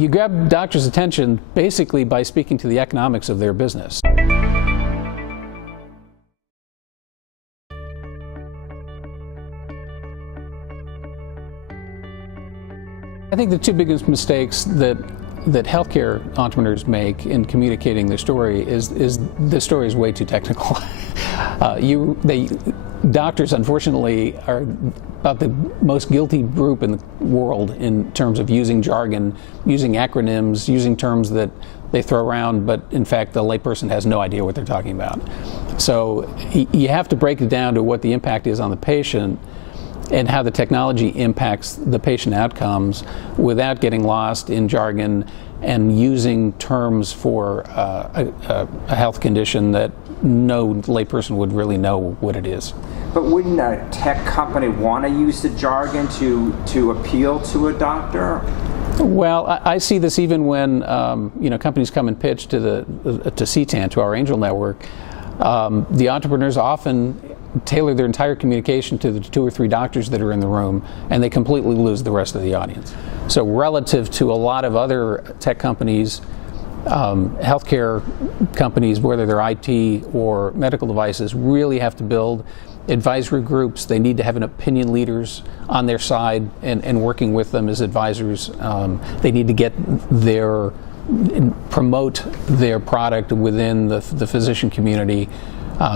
You grab doctors' attention basically by speaking to the economics of their business. I think the two biggest mistakes that healthcare entrepreneurs make in communicating their story is the story is way too technical. Doctors, unfortunately, are about the most guilty group in the world in terms of using jargon, using acronyms, using terms that they throw around, but in fact the layperson has no idea what they're talking about. So you have to break it down to what the impact is on the patient and how the technology impacts the patient outcomes without getting lost in jargon and using terms for a health condition that no layperson would really know what it is. But wouldn't a tech company want to use the jargon to appeal to a doctor? Well, I see this even when companies come and pitch to CTAN, to our angel network. The entrepreneurs often tailor their entire communication to the 2 or 3 doctors that are in the room, and they completely lose the rest of the audience. So relative to a lot of other tech companies, healthcare companies, whether they're IT or medical devices, really have to build advisory groups. They need to have an opinion leaders on their side and working with them as advisors. They need to get promote their product within the physician community,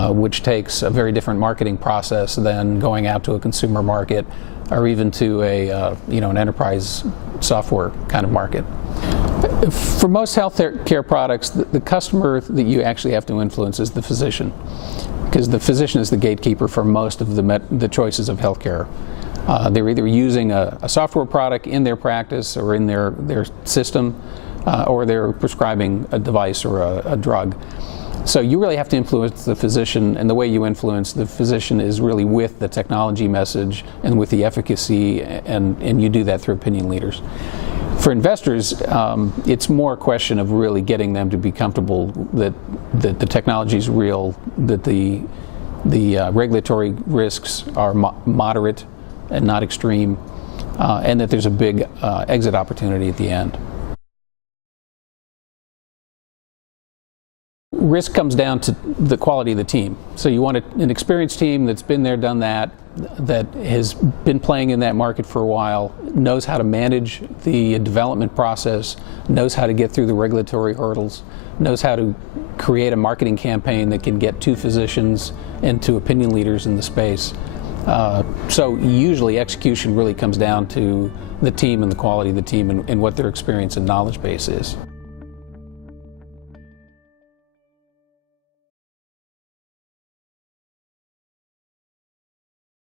which takes a very different marketing process than going out to a consumer market or even to an enterprise software kind of market. For most healthcare products, the customer that you actually have to influence is the physician, because the physician is the gatekeeper for most of the choices of healthcare. They're either using a software product in their practice or in their system, or they're prescribing a device or a drug. So you really have to influence the physician, and the way you influence the physician is really with the technology message and with the efficacy, and you do that through opinion leaders. For investors, it's more a question of really getting them to be comfortable that the technology is real, that the regulatory risks are moderate and not extreme, and that there's a big exit opportunity at the end. Risk comes down to the quality of the team. So you want an experienced team that's been there, done that has been playing in that market for a while, knows how to manage the development process, knows how to get through the regulatory hurdles, knows how to create a marketing campaign that can get to physicians and to opinion leaders in the space. So usually execution really comes down to the team and the quality of the team and what their experience and knowledge base is.